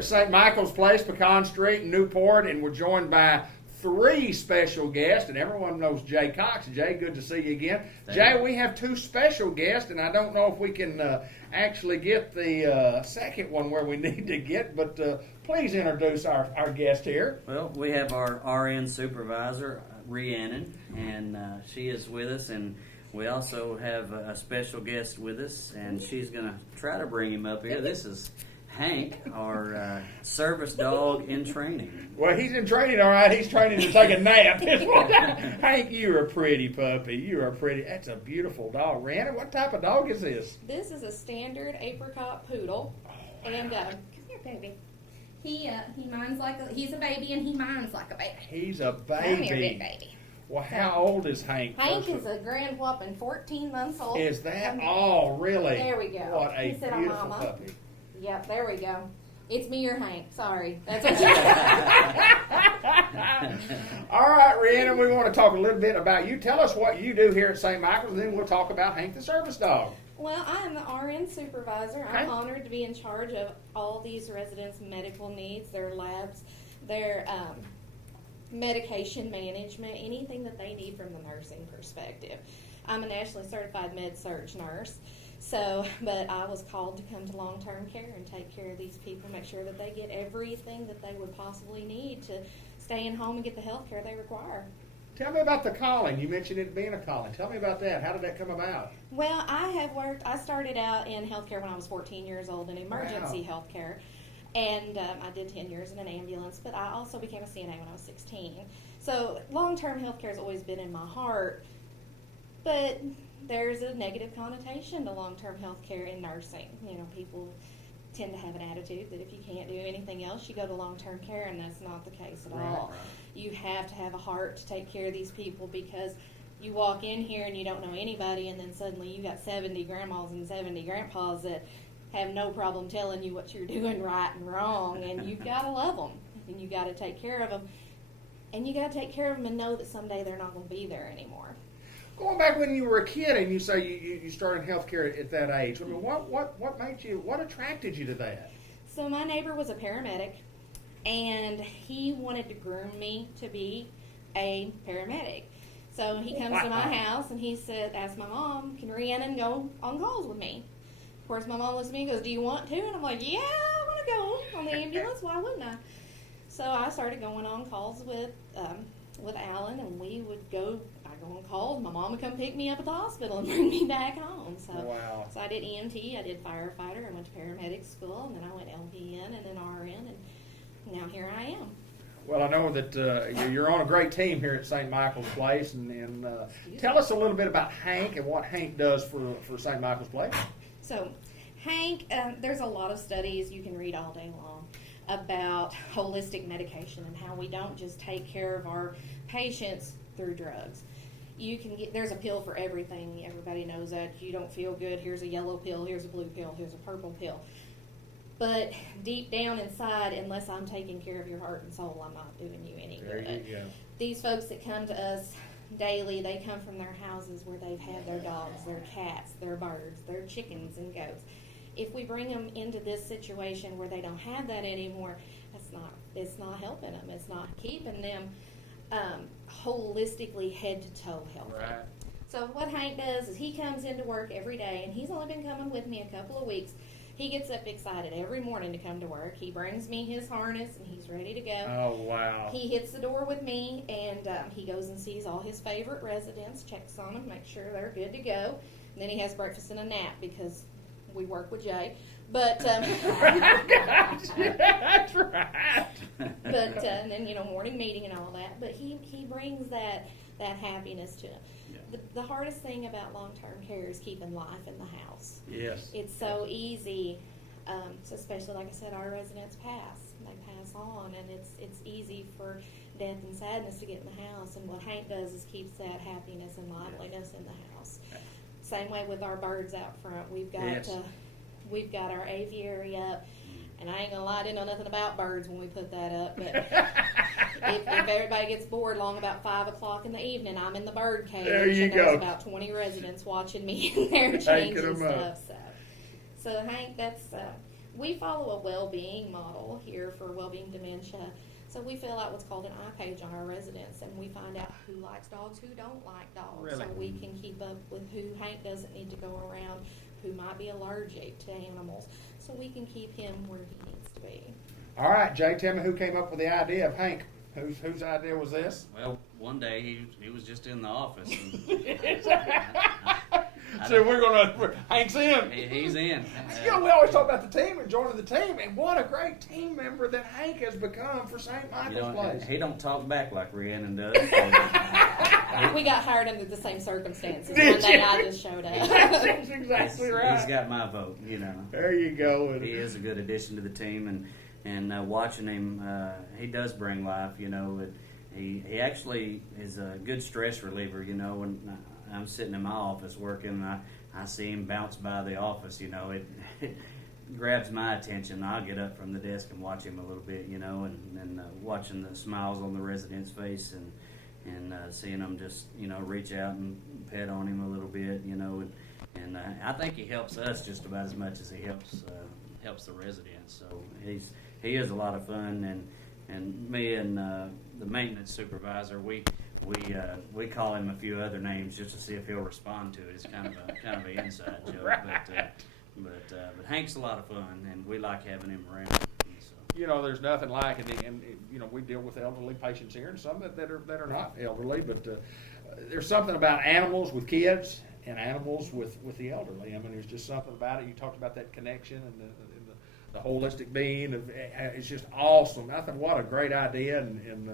at St. Michael's Place, Pecan Street in Newport, and we're joined by three special guests, and everyone knows Jay Cox. Jay, good to see you again. Jay, we have two special guests, and I don't know if we can actually get the second one where we need to get, but please introduce our guest here. Well, we have our RN supervisor, Rhiannon, and she is with us, and we also have a special guest with us, and she's going to try to bring him up here. This is Hank, our service dog in training. Well, he's in training, all right. He's training to take a nap. Hank, you're a pretty puppy. You are pretty. That's a beautiful dog. Rhiannon, what type of dog is this? This is a standard apricot poodle. And come here, baby. He minds like he's a baby, and he minds like a baby. He's a baby. Come here, big baby. Well, how old is Hank? Hank is a grand whopping 14 months old. Is that all, really? There we go. What a He said, beautiful Mama. puppy. Yep, there we go. It's me or Hank. Sorry. That's what you All right, Rhiannon, we want to talk a little bit about you. Tell us what you do here at St. Michael's, and then we'll talk about Hank the service dog. Well, I am the RN supervisor. Okay. I'm honored to be in charge of all these residents' medical needs, their labs, their medication management, anything that they need from the nursing perspective. I'm a nationally certified med-surg nurse, but I was called to come to long-term care and take care of these people, make sure that they get everything that they would possibly need to stay in home and get the health care they require. Tell me about the calling. You mentioned it being a calling. Tell me about that. How did that come about? Well, I started out in healthcare when I was 14 years old in emergency healthcare. And I did 10 years in an ambulance, but I also became a CNA when I was 16. So long-term health care has always been in my heart, but there's a negative connotation to long-term health care in nursing. You know, people tend to have an attitude that if you can't do anything else, you go to long-term care, and that's not the case at all. Right. You have to have a heart to take care of these people, because you walk in here and you don't know anybody, and then suddenly you got 70 grandmas and 70 grandpas that have no problem telling you what you're doing right and wrong, and you've got to love them, and you got to take care of them, and you got to take care of them and know that someday they're not going to be there anymore. Going back when you were a kid and you say you started healthcare at that age, I mean, what attracted you to that? So my neighbor was a paramedic, and he wanted to groom me to be a paramedic. So he comes to my house and he said, asked my mom, can Rhiannon go on calls with me? Of course, my mom looks at me and goes, do you want to? And I'm like, yeah, I want to go on the ambulance. Why wouldn't I? So I started going on calls with Alan, and we would go. I go on calls. My mom would come pick me up at the hospital and bring me back home. So, wow. So I did EMT, I did firefighter, I went to paramedic school, and then I went LPN and then RN, and now here I am. Well, I know that you're on a great team here at St. Michael's Place, and tell us a little bit about Hank and what Hank does for St. Michael's Place. So, Hank, there's a lot of studies you can read all day long about holistic medication and how we don't just take care of our patients through drugs. There's a pill for everything. Everybody knows that. You don't feel good, here's a yellow pill, here's a blue pill, here's a purple pill. But deep down inside, unless I'm taking care of your heart and soul, I'm not doing you any good. There you go. These folks that come to us daily, they come from their houses where they've had their dogs, their cats, their birds, their chickens and goats. If we bring them into this situation where they don't have that anymore, it's not helping them. It's not keeping them holistically head to toe healthy. Right. So what Hank does is he comes into work every day, and he's only been coming with me a couple of weeks. He gets up excited every morning to come to work. He brings me his harness, and he's ready to go. Oh, wow. He hits the door with me, and he goes and sees all his favorite residents, checks on them, makes sure they're good to go. And then he has breakfast and a nap because we work with Jay. But That's right. but and then morning meeting and all that. But he brings that happiness to him. Yeah. The hardest thing about long-term care is keeping life in the house. Yes. It's so easy, so especially like I said, our residents they pass on, and it's easy for death and sadness to get in the house. And what Hank does is keeps that happiness and liveliness in the house. Same way with our birds out front. We've got our aviary up, and I ain't gonna lie, I didn't know nothing about birds when we put that up. But if everybody gets bored long about 5 o'clock in the evening, I'm in the bird cage. There you and go. There's about 20 residents watching me in there changing them up. stuff. So Hank, we follow a well-being model here for well-being dementia. So we fill out what's called an iPage on our residents, and we find out who likes dogs, who don't like dogs. Really? So we can keep up with who Hank doesn't need to go around, who might be allergic to animals. So we can keep him where he needs to be. All right, Jay, tell me who came up with the idea of Hank. Whose idea was this? Well, one day he was just in the office. And So we're gonna Hank's in. he's in. You know, we always talk about the team and joining the team, and what a great team member that Hank has become for St. Michael's Place. He don't talk back like Rhiannon does. We got hired under the same circumstances. Did One day you? I just showed up. That's exactly right. He's got my vote, you know. There you go. He is a good addition to the team, and watching him, he does bring life, you know. He actually is a good stress reliever, you know. When I'm sitting in my office working, and I see him bounce by the office, you know. It grabs my attention. I'll get up from the desk and watch him a little bit, you know, and watching the smiles on the resident's face and seeing them just, you know, reach out and pet on him a little bit, you know. And I think he helps us just about as much as he helps the residents. So he is a lot of fun, and me and the maintenance supervisor, we call him a few other names just to see if he'll respond to it. It's kind of an inside joke, Right. but Hank's a lot of fun, and we like having him around. So. You know, there's nothing like it, and you know, we deal with elderly patients here, and some that are not elderly, but there's something about animals with kids and animals with the elderly. I mean, there's just something about it. You talked about that connection and the holistic being of it's just awesome. I think what a great idea, and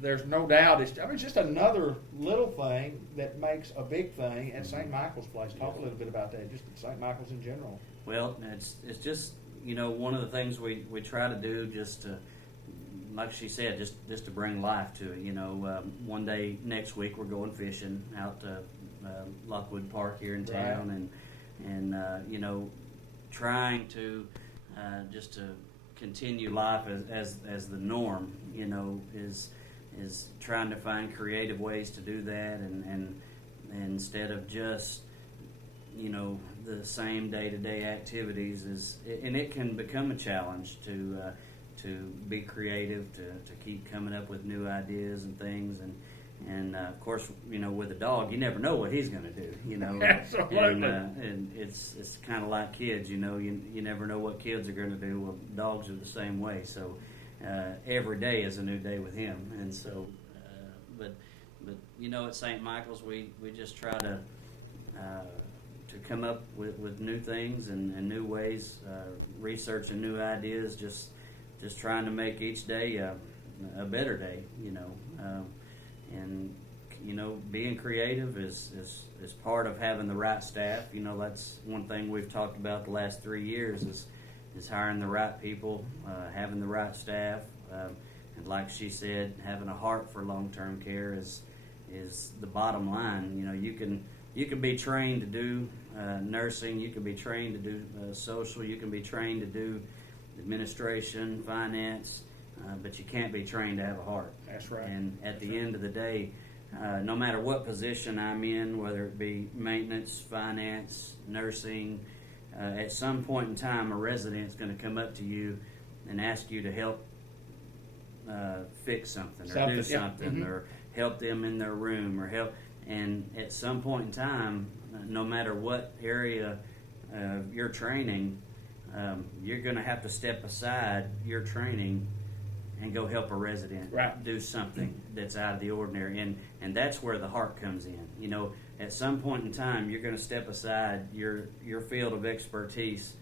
there's no doubt it's just another little thing that makes a big thing at St. Michael's Place. Talk a little bit about that, just St. Michael's in general. Well, it's just, you know, one of the things we try to do, just to, like she said, just to bring life to it. You know, one day next week we're going fishing out to Lockwood Park here in town, and you know, trying to just to continue life as the norm. You know, is trying to find creative ways to do that, and instead of just, you know, the same day-to-day activities, and it can become a challenge to be creative, to keep coming up with new ideas and things, and of course, you know, with a dog, you never know what he's going to do, you know. Absolutely. And it's kind of like kids, you know, you never know what kids are going to do. Well, dogs are the same way, so every day is a new day with him, and so, but you know, at St. Michael's, we just try to come up with new things and new ways, researching new ideas, just trying to make each day a better day, you know. And you know, being creative is part of having the right staff. You know, that's one thing we've talked about the last 3 years is hiring the right people, having the right staff, and like she said, having a heart for long-term care is the bottom line. You know, you can be trained to do nursing, you can be trained to do social, you can be trained to do administration, finance, but you can't be trained to have a heart. That's right. And at the end of the day, no matter what position I'm in, whether it be maintenance, finance, nursing, at some point in time, a resident's going to come up to you and ask you to help fix something or do something, or help them in their room, or help. And at some point in time, no matter what area of your training, you're going to have to step aside your training and go help a resident do something that's out of the ordinary, and that's where the heart comes in. You know, at some point in time, you're going to step aside your field of expertise,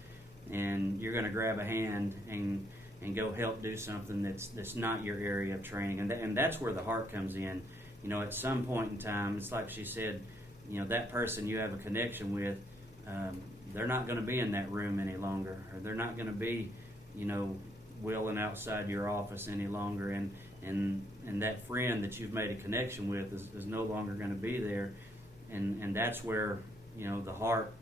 and you're going to grab a hand and go help do something that's not your area of training, and that's where the heart comes in. You know, at some point in time, it's like she said, you know, that person you have a connection with, they're not going to be in that room any longer, or they're not going to be, you know, wheeling outside your office any longer, and that friend that you've made a connection with is no longer going to be there, and that's where, you know, the heart,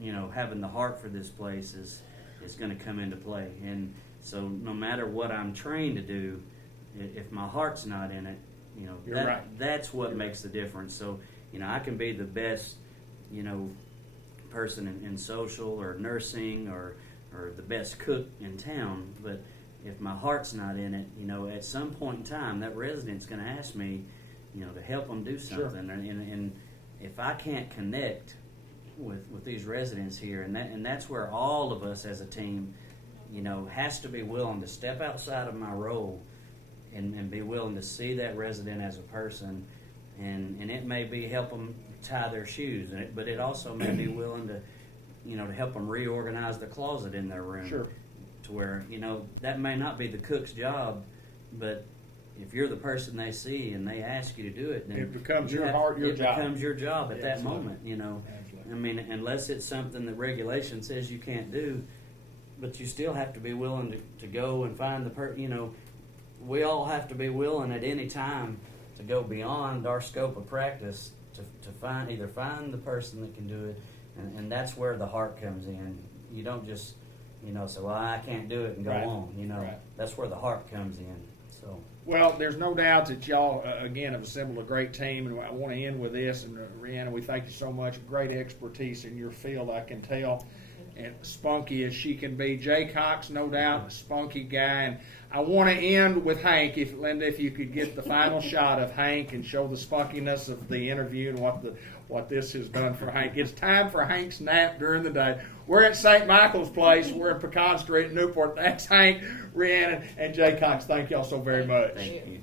you know, having the heart for this place is going to come into play. And so no matter what I'm trained to do, if my heart's not in it, you know, that's what makes the difference. So, you know, I can be the best, you know, person in social or nursing or the best cook in town, but if my heart's not in it, at some point in time, that resident's going to ask me, to help them do something. Sure. And if I can't connect with these residents here, and that's where all of us as a team, has to be willing to step outside of my role and be willing to see that resident as a person. And it may be help them tie their shoes, but it also may be willing to, to help them reorganize the closet in their room. Sure. To where, that may not be the cook's job, but if you're the person they see and they ask you to do it, then It becomes your job. It becomes your job at that Absolutely. moment, Absolutely. I mean, unless it's something that regulation says you can't do, but you still have to be willing to go and find the we all have to be willing at any time to go beyond our scope of practice to find the person that can do it, and that's where the heart comes in. You don't just say, well, I can't do it and go Right. on. Right. That's where the heart comes in. So. Well, there's no doubt that y'all, again, have assembled a great team, and I want to end with this. And Rhiannon, we thank you so much. Great expertise in your field, I can tell. And spunky as she can be. Jay Cox, no doubt, a spunky guy. And I want to end with Hank. Linda, if you could get the final shot of Hank and show the spunkiness of the interview and what this has done for Hank. It's time for Hank's nap during the day. We're at St. Michael's Place. We're in Pecan Street, Newport. That's Hank, Rhiannon, and Jay Cox. Thank y'all so very much. Thank you.